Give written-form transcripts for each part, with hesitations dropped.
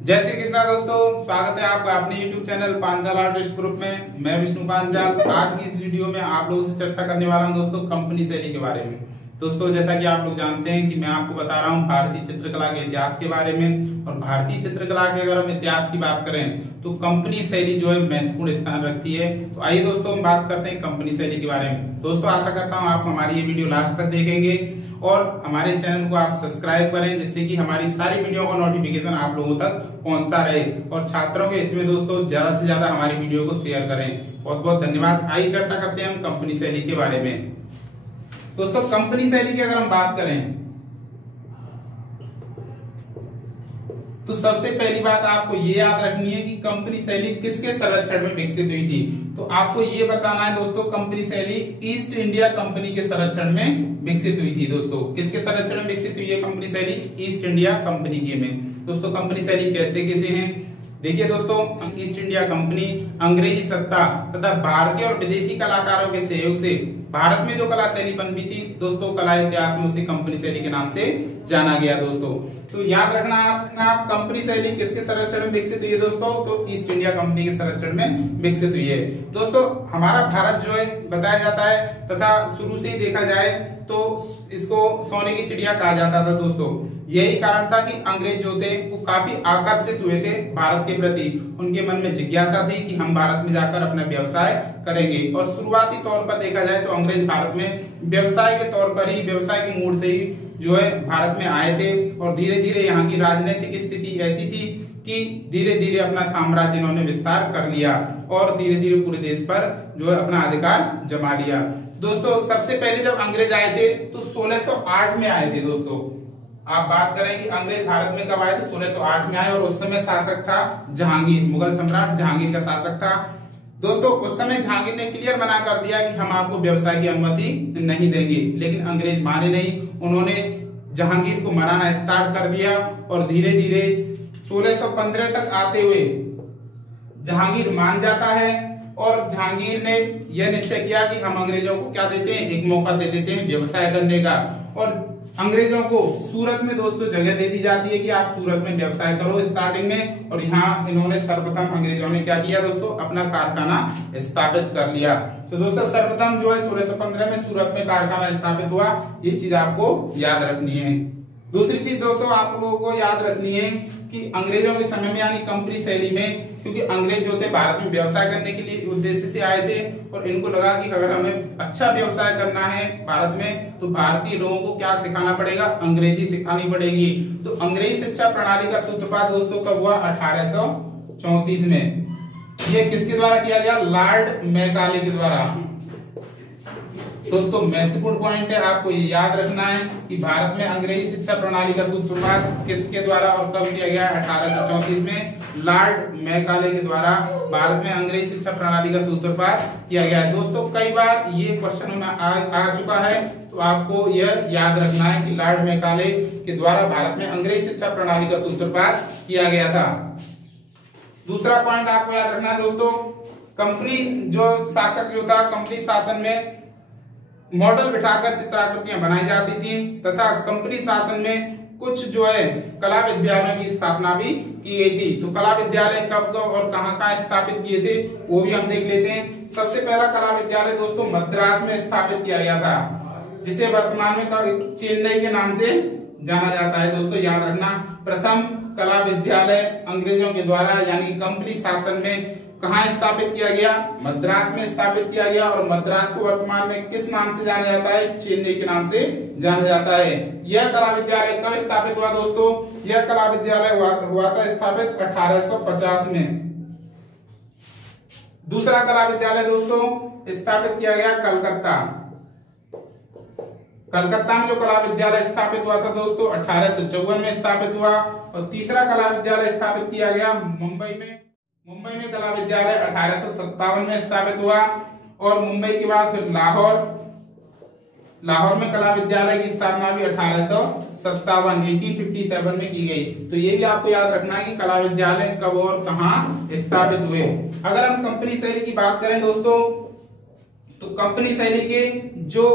जय श्री कृष्णा दोस्तों, स्वागत है आपका अपने YouTube channel Panchal artist group में। मैं विष्णु पांचाल। आज की इस वीडियो में आप लोगों से चर्चा करने वाला हूं दोस्तों कंपनी शैली के बारे में। दोस्तों जैसा कि आप लोग जानते हैं कि मैं आपको बता रहा हूं भारतीय चित्रकला के इतिहास के बारे में। और भारतीय चित्रकला के अगर हम इतिहास की बात करें तो कंपनी शैली जो है महत्वपूर्ण स्थान रखती है। तो आइए दोस्तों हम बात करते हैं कंपनी शैली के बारे में। दोस्तों आशा करता हूँ आप हमारी ये वीडियो लास्ट तक देखेंगे और हमारे चैनल को आप सब्सक्राइब करें, जिससे कि हमारी सारी वीडियो का नोटिफिकेशन आप लोगों तक पहुंचता रहे। और छात्रों के हित में दोस्तों ज्यादा से ज्यादा हमारी वीडियो को शेयर करें। बहुत बहुत धन्यवाद। आइए चर्चा करते हैं हम कंपनी शैली के बारे में। दोस्तों कंपनी शैली की अगर हम बात करें तो सबसे पहली बात आपको ये याद रखनी है कि कंपनी शैली किसके संरक्षण में विकसित हुई थी। तो आपको ये बताना है दोस्तों, कंपनी शैली ईस्ट इंडिया कंपनी के संरक्षण में विकसित हुई थी। दोस्तों किसके संरक्षण में विकसित हुई है कंपनी शैली? ईस्ट इंडिया कंपनी के में। दोस्तों कंपनी शैली कैसे हैं देखिए दोस्तों, ईस्ट इंडिया कंपनी अंग्रेजी सत्ता तथा भारतीय और विदेशी कलाकारों के सहयोग से भारत में जो कला शैली पनपी थी दोस्तों, कला इतिहास में उसे कंपनी शैली के नाम से जाना गया। दोस्तों तो याद रखना आप कंपनी शैली किसके संरक्षण में विकसित हुई है दोस्तों? तो ईस्ट इंडिया कंपनी के संरक्षण में विकसित हुई है। दोस्तों हमारा भारत जो है बताया जाता है तथा शुरू से ही देखा जाए तो इसको सोने की चिड़िया कहा जाता था। दोस्तों यही कारण था कि अंग्रेज जो थे वो काफी आकर्षित हुए थे भारत के प्रति। उनके मन में जिज्ञासा थी कि हम भारत में जाकर अपना व्यवसाय करेंगे। और शुरुआती तौर पर देखा जाए तो अंग्रेज भारत में व्यवसाय के तौर पर ही, व्यवसाय के मूड से ही जो है भारत में आए थे। और धीरे धीरे यहाँ की राजनीतिक स्थिति ऐसी थी कि धीरे धीरे अपना साम्राज्य इन्होंने विस्तार कर लिया और धीरे धीरे पूरे देश पर जो है अपना अधिकार जमा लिया। दोस्तों सबसे पहले जब अंग्रेज आए थे तो 1608 में आए थे। दोस्तों आप बात करें कि अंग्रेज भारत में कब आए थे? 1608 में आए। और उस समय शासक था जहांगीर, मुगल सम्राट जहांगीर का शासक था। दोस्तों उस समय जहांगीर ने क्लियर मना कर दिया कि हम आपको व्यवसाय की अनुमति नहीं देंगे, लेकिन अंग्रेज माने नहीं। उन्होंने जहांगीर को मनाना स्टार्ट कर दिया और धीरे धीरे 1615 तक आते हुए जहांगीर मान जाता है। और जहांगीर ने यह निश्चय किया कि हम अंग्रेजों को क्या देते हैं, एक मौका दे देते हैं व्यवसाय करने का। और अंग्रेजों को सूरत में दोस्तों जगह दे दी जाती है कि आप सूरत में व्यवसाय करो स्टार्टिंग में। और यहाँ इन्होंने सर्वप्रथम अंग्रेजों ने क्या किया दोस्तों, अपना कारखाना स्थापित कर लिया। तो दोस्तों सर्वप्रथम जो है 1615 में सूरत में कारखाना स्थापित हुआ। ये चीज आपको याद रखनी है। दूसरी चीज दोस्तों आप लोगों को याद रखनी है कि अंग्रेजों के समय में यानी कंपनी शैली में, क्योंकि अंग्रेज जो थे भारत में व्यवसाय करने के लिए उद्देश्य से आए थे और इनको लगा कि अगर हमें अच्छा व्यवसाय करना है भारत में तो भारतीय लोगों को क्या सिखाना पड़ेगा, अंग्रेजी सिखानी पड़ेगी। तो अंग्रेजी शिक्षा प्रणाली का सूत्रपात दोस्तों कब हुआ? 1834 में। ये किसके द्वारा किया गया? लॉर्ड मैकाले के द्वारा। दोस्तों महत्वपूर्ण पॉइंट है, आपको ये याद रखना है कि भारत में अंग्रेजी शिक्षा प्रणाली का सूत्रपात किसके द्वारा और कब किया गया? 1834 में लॉर्ड मैकाले के द्वारा भारत में अंग्रेजी शिक्षा प्रणाली का सूत्रपात किया गया है। दोस्तों कई बार ये क्वेश्चन में आ चुका है, तो आपको यह याद रखना है कि लॉर्ड मैकाले के द्वारा भारत में अंग्रेजी शिक्षा प्रणाली का सूत्रपात किया गया था। दूसरा पॉइंट आपको याद रखना है दोस्तों, कंपनी जो शासक जो था, कंपनी शासन में मॉडल बिठाकर चित्राकृतियां बनाई जाती थी तथा कंपनी शासन में कुछ जो है कला विद्यालयों की स्थापना भी की गई थी। तो कला विद्यालय कब कब और कहां स्थापित किए थे वो भी हम देख लेते हैं। सबसे पहला कला विद्यालय दोस्तों मद्रास में स्थापित किया गया था, जिसे वर्तमान में चेन्नई के नाम से जाना जाता है। दोस्तों याद रखना, प्रथम कला विद्यालय अंग्रेजों के द्वारा यानी कंपनी शासन में कहाँ स्थापित किया गया? मद्रास में स्थापित किया गया। और मद्रास को वर्तमान में किस नाम से जाना जाता है? चेन्नई के नाम से जाना जाता है। यह कला विद्यालय कब स्थापित हुआ दोस्तों? यह कला विद्यालय हुआ था स्थापित 1850 में। दूसरा कला विद्यालय दोस्तों स्थापित किया गया कलकत्ता। कलकत्ता में जो कला विद्यालय स्थापित हुआ था दोस्तों 1854 में स्थापित हुआ। और तीसरा कला विद्यालय स्थापित किया गया मुंबई में। मुंबई में कला विद्यालय 1857 में स्थापित हुआ। और मुंबई के बाद फिर लाहौर में कला विद्यालय की स्थापना भी 1857 में की गई। तो ये भी आपको याद रखना है कि कला विद्यालय कब और कहाँ स्थापित हुए। अगर हम कंपनी शैली की बात करें दोस्तों, तो कंपनी शैली के जो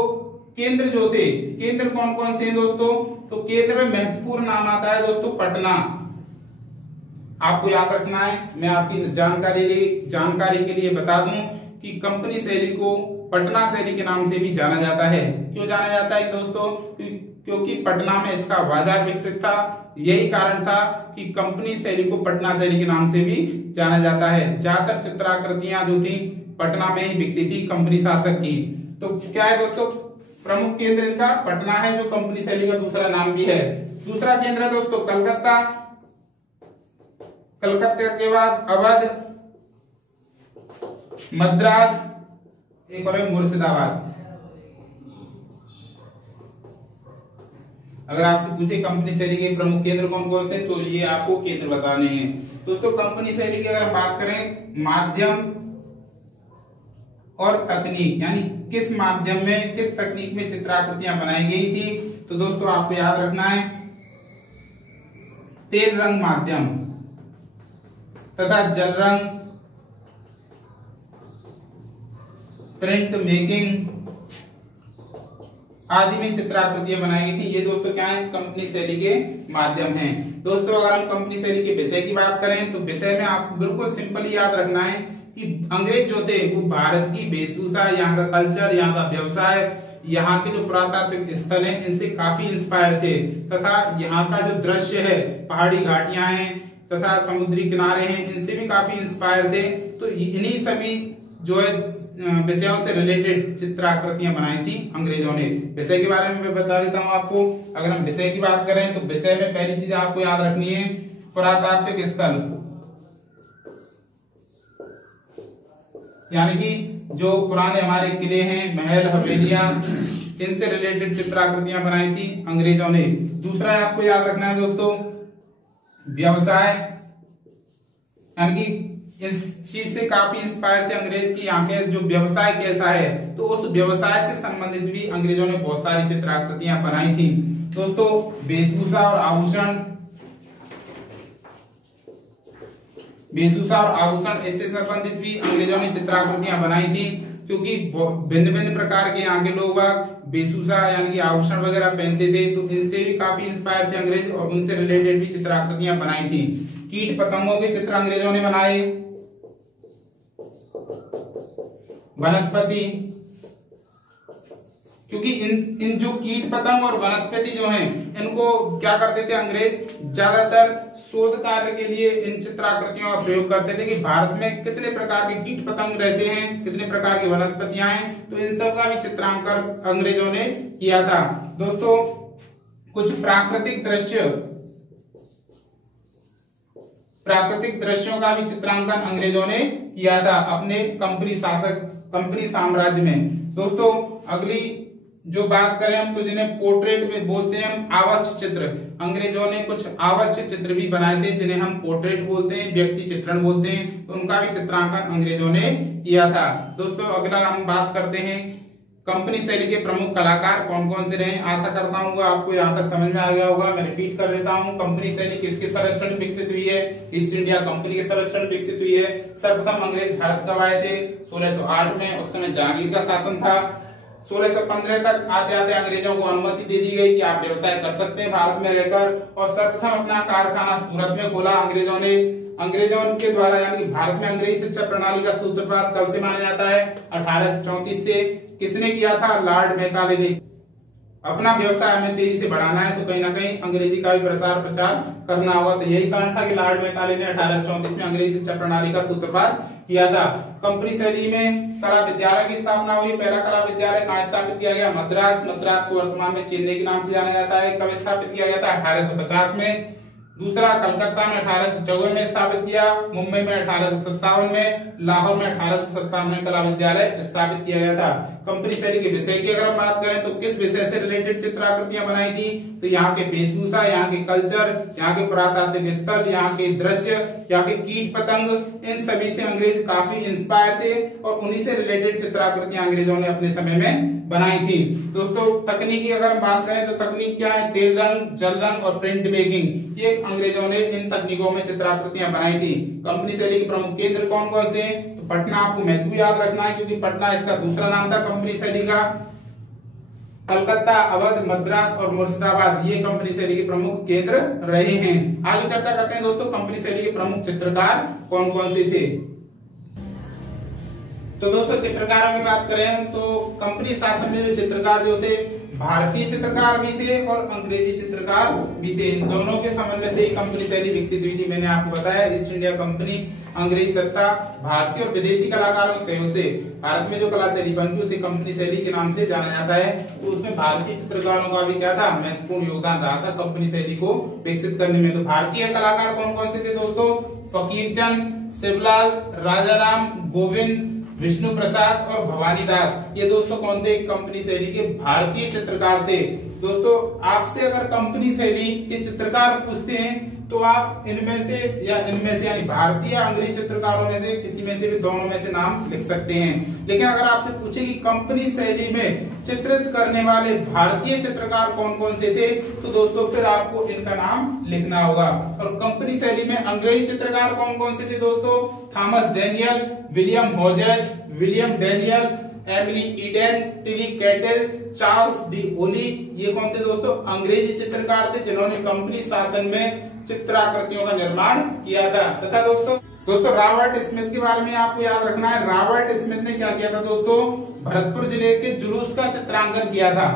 केंद्र जो थे, केंद्र कौन कौन से हैं दोस्तों? तो केंद्र में महत्वपूर्ण नाम आता है दोस्तों पटना। आपको याद रखना है, मैं आपकी जानकारी के लिए बता दूं कि कंपनी शैली को पटना शैली के नाम से भी जाना जाता है। क्यों जाना जाता है दोस्तों? क्योंकि पटना में इसका बाजार विकसित था। यही कारण था कि कंपनी शैली को पटना शैली के नाम से भी जाना जाता है। ज्यादातर चित्राकृतियां जो थी पटना में ही बिकती थी कंपनी शासक की। तो क्या है दोस्तों, प्रमुख केंद्र इनका पटना है, जो कंपनी शैली का दूसरा नाम भी है। दूसरा केंद्र है दोस्तों कलकत्ता। कलकत्ता के बाद अवध, मद्रास, एक और है मुर्शिदाबाद। अगर आपसे पूछे कंपनी शैली के प्रमुख केंद्र कौन कौन से, तो ये आपको केंद्र बताने हैं। दोस्तों कंपनी शैली की अगर हम बात करें माध्यम और तकनीक, यानी किस माध्यम में, किस तकनीक में चित्राकृतियां बनाई गई थी, तो दोस्तों आपको याद रखना है तेल रंग माध्यम तथा जल रंग, प्रिंट मेकिंग आदि में चित्राकृतियां बनाई गई थी। ये दोस्तों क्या है, कंपनी शैली के माध्यम हैं। दोस्तों अगर हम कंपनी शैली के विषय की बात करें तो विषय में आपको बिल्कुल सिंपली याद रखना है कि अंग्रेज जो थे वो भारत की वेशभूषा, यहाँ का कल्चर, यहाँ का व्यवसाय, यहाँ के जो पुरातात्विक स्थल हैं इनसे काफी इंस्पायर थे, तथा यहाँ का जो दृश्य है, पहाड़ी घाटियां हैं तथा समुद्री किनारे हैं, इनसे भी काफी इंस्पायर थे। तो इन्हीं सभी जो है विषयों से रिलेटेड चित्राकृतियां बनाई थी अंग्रेजों ने। विषय के बारे में मैं बता देता हूं आपको। अगर हम विषय की बात करें तो विषय में पहली चीज आपको याद रखनी है पुरातात्विक स्थल, यानी कि जो पुराने हमारे किले हैं, महल, हवेलियां, इनसे रिलेटेड चित्राकृतियां बनाई थी अंग्रेजों ने। दूसरा आपको याद रखना है दोस्तों व्यवसाय, यानी कि इस चीज से काफी इंस्पायर थे अंग्रेज की यहाँ के जो व्यवसाय कैसा है, तो उस व्यवसाय से संबंधित भी अंग्रेजों ने बहुत सारी चित्राकृतियां बनाई थी। दोस्तों वेशभूषा और आभूषण, इससे संबंधित भी अंग्रेजों ने चित्राकृतियां बनाई थी, क्योंकि भिन्न भिन्न प्रकार के यहाँ के लोग वेशभूषा यानी कि आभूषण वगैरह पहनते थे, तो इनसे भी काफी इंस्पायर थे अंग्रेज और उनसे रिलेटेड भी चित्राकृतियां बनाई थी। कीट पतंगों के चित्र अंग्रेजों ने बनाए, वनस्पति, क्योंकि इन जो कीट पतंग और वनस्पति जो हैं इनको क्या करते थे अंग्रेज, ज्यादातर शोध कार्य के लिए इन चित्राकृतियों का प्रयोग करते थे कि भारत में कितने प्रकार के कीट पतंग रहते हैं, कितने प्रकार की वनस्पतियां हैं, तो इन सब का भी चित्रांकन अंग्रेजों ने किया था। दोस्तों कुछ प्राकृतिक दृश्यों का भी चित्रांकन अंग्रेजों ने किया था अपने कंपनी साम्राज्य में। दोस्तों अगली जो बात करें हम, तो जिन्हें पोर्ट्रेट में बोलते हैं हम आवक्ष चित्र, अंग्रेजों ने कुछ आवक्ष चित्र भी बनाए थे जिन्हें हम पोर्ट्रेट बोलते हैं, व्यक्ति चित्रण बोलते हैं, तो उनका भी चित्रांकन अंग्रेजों ने किया था। दोस्तों अगला हम बात करते हैं कंपनी शैली के प्रमुख कलाकार कौन कौन से रहे। आशा करता हूँ आपको यहाँ तक समझ में आ गया होगा। मैं रिपीट कर देता हूँ, कंपनी शैली किसके संरक्षण में विकसित हुई है? ईस्ट इंडिया कंपनी के संरक्षण में विकसित हुई है। सर्वप्रथम अंग्रेज भारत कब आए थे? 1608 में। उस समय जहांगीर का शासन था। 1615 तक आते आते अंग्रेजों को अनुमति दे दी गई कि आप व्यवसाय कर सकते हैं भारत में रहकर, और सर्वप्रथम अपना कारखाना सूरत में खोला अंग्रेजों ने। अंग्रेजों के द्वारा यानी कि भारत में अंग्रेजी शिक्षा प्रणाली का सूत्रपात कब से माना जाता है? 1834 से। किसने किया था? लॉर्ड मैकाले ने। अपना व्यवसाय हमें तेजी से बढ़ाना है तो कहीं ना कहीं अंग्रेजी का भी प्रसार प्रचार करना होगा, तो यही कारण था कि लॉर्ड मैकाले ने 1834 में अंग्रेजी शिक्षा प्रणाली का सूत्रपात किया था। कंपनी शैली में कला विद्यालय की स्थापना हुई। पहला कला विद्यालय कहाँ स्थापित किया गया? मद्रास को वर्तमान में चेन्नई के नाम से जाना जाता है। कब स्थापित किया गया था? 1850 में। दूसरा कलकत्ता में 1854 में स्थापित किया, मुंबई में 1857 में, लाहौर में 1857 में कला विद्यालय स्थापित किया गया था। कंपनी शैली के विषय की अगर हम बात करें तो किस विषय से रिलेटेड चित्राकृतियां बनाई थी? तो यहाँ के वेशभूषा, यहाँ के कल्चर, यहाँ के पुरातात्विक स्थल, यहाँ के दृश्य, यहाँ के कीट पतंग, इन सभी से अंग्रेज काफी इंस्पायर थे और उन्हीं से रिलेटेड चित्राकृतियां अंग्रेजों ने अपने समय में बनाई थी। दोस्तों तकनीकी अगर हम बात करें तो तकनीक क्या है? तेल रंग, जल रंग और प्रिंट मेकिंग, ये अंग्रेजों ने इन तकनीकों में चित्राकृतियां बनाई थी। कंपनी शैली के प्रमुख केंद्र कौन कौन से हैं? तो पटना आपको महत्व याद रखना है क्योंकि पटना इसका दूसरा नाम था कंपनी शैली का। कलकत्ता, अवध, मद्रास और मुर्शिदाबाद ये कंपनी शैली के प्रमुख केंद्र रहे हैं। आगे चर्चा करते हैं दोस्तों कंपनी शैली के प्रमुख चित्रकार कौन कौन से थे। तो दोस्तों चित्रकारों की बात करें तो कंपनी शासन में जो चित्रकार जो थे भारतीय चित्रकार भी थे और अंग्रेजी चित्रकार भी थे। इन दोनों के समन्वय से कंपनी शैली विकसित हुई थी। मैंने आपको बताया ईस्ट इंडिया कंपनी अंग्रेजी सत्ता भारतीय और विदेशी कलाकारों के सहयोग से भारत में जो कला शैली बनी उसे कंपनी शैली के नाम से जाना जाता है। तो उसमें भारतीय चित्रकारों का भी क्या था महत्वपूर्ण योगदान रहा था कंपनी शैली को विकसित करने में। तो भारतीय कलाकार कौन कौन से थे दोस्तों, फकीरचंद, शिवलाल, राजाराम, गोविंद, विष्णु प्रसाद और भवानी दास ये दोस्तों कौन थे, कंपनी शैली के भारतीय चित्रकार थे। दोस्तों आपसे अगर कंपनी शैली के चित्रकार पूछते हैं तो आप इनमें से यानी भारतीय या अंग्रेजी चित्रकारों में से किसी में से भी, दोनों में से नाम लिख सकते हैं। लेकिन अगर आपसे पूछे कि कंपनी शैली में चित्रित करने वाले भारतीय चित्रकार कौन कौन से थे तो दोस्तों फिर आपको इनका नाम लिखना होगा। और कंपनी शैली में अंग्रेजी चित्रकार कौन कौन से थे दोस्तों, Thomas Daniel, William Hodges, William Daniel, Emily Eden, Tilly Kettle, Charles D'Oyly ये कौन थे दोस्तों, अंग्रेजी चित्रकार थे जिन्होंने कंपनी शासन में चित्राकृतियों का निर्माण किया था। तथा दोस्तों रॉबर्ट स्मिथ के बारे में आपको याद रखना है। रॉबर्ट स्मिथ ने क्या किया था दोस्तों, भरतपुर जिले के जुलूस का चित्रांकन किया था।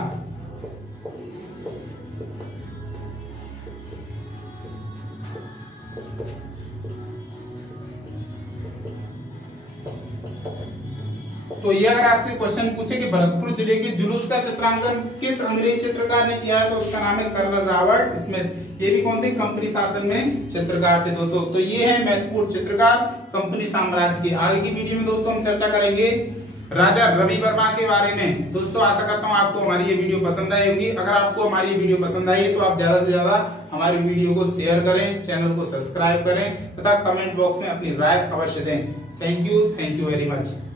तो ये अगर आपसे क्वेश्चन पूछे कि भरतपुर जिले के जुलूस का चित्रांकन किस अंग्रेजी चित्रकार ने किया है तो उसका नाम है कर्नल रॉबर्ट स्मिथ। ये भी कौन थे, कंपनी शासन में चित्रकार थे दोस्तों। तो ये है महत्वपूर्ण चित्रकार कंपनी साम्राज्य के। आगे की वीडियो में दोस्तों हम चर्चा करेंगे राजा रवि वर्मा के बारे में। दोस्तों आशा करता हूँ आपको हमारी ये वीडियो पसंद आई होगी। अगर आपको हमारी ये वीडियो पसंद आई है तो आप ज्यादा से ज्यादा हमारी वीडियो को शेयर करें, चैनल को सब्सक्राइब करें तथा कमेंट बॉक्स में अपनी राय अवश्य दें। Thank you very much.